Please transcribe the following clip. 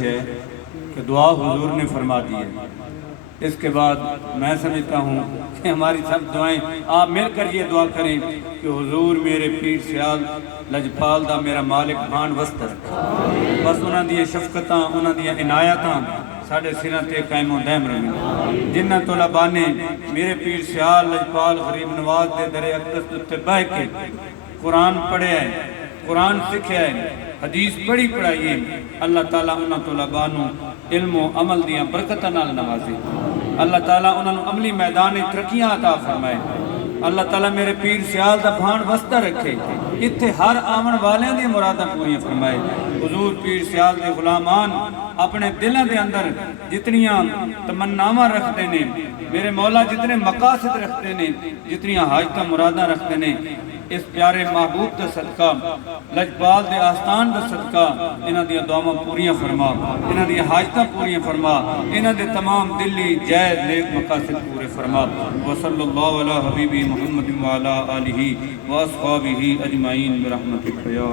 ہے کہ دعا حضور نے فرما دی ہے۔ اس کے بعد میں سمجھتا ہوں کہ ہماری سب دعائیں آپ مل کر یہ دعا کریں کہ حضور میرے پیر سیال لجپال دا میرا مالک بھان وستر بس انہاں دی شفقتاں انہاں دی عنایتاں ساڑھے سرہ تے قائم و دائم رہنے جنہ طلباء نے میرے پیر سیال لجپال غریب نواز دے درے اقدس تے بہ کے قرآن پڑھے ہیں، قرآن سکھے ہیں، حدیث پڑھی پڑھائیے، اللہ تعالیٰ انہاں طلباء نو علم و عمل دیاں برکتاں نال نوازے، اللہ تعالیٰ انہاں نو عملی میدان ترقیاں عطا فرمائے، اللہ تعالیٰ میرے پیر سیال دا بھان وسطہ رکھے، اتھے ہر آمن والیاں دی مراداں پوریاں فرمائے۔ حضور پیر سیال دے غلامان اپنے دلوں دے اندر جتنیاں تمناواں رکھتے نے، میرے مولا جتنے مقاصد رکھتے نے، جتنیاں حاجتاں مراداں رکھتے نے، اس پیارے محبوب دا صدقہ لجپال دے آستان دا صدقہ انہاں دیاں دعاواں پوریاں فرما، انہاں دیاں حاجتاں پوریاں فرما، انہاں دے تمام دلی جائز نیک مقاصد پورے فرما۔ وصلی اللہ علی حبیبی محمد وعلی آلہ واصحابہ اجمعین برحمتک یا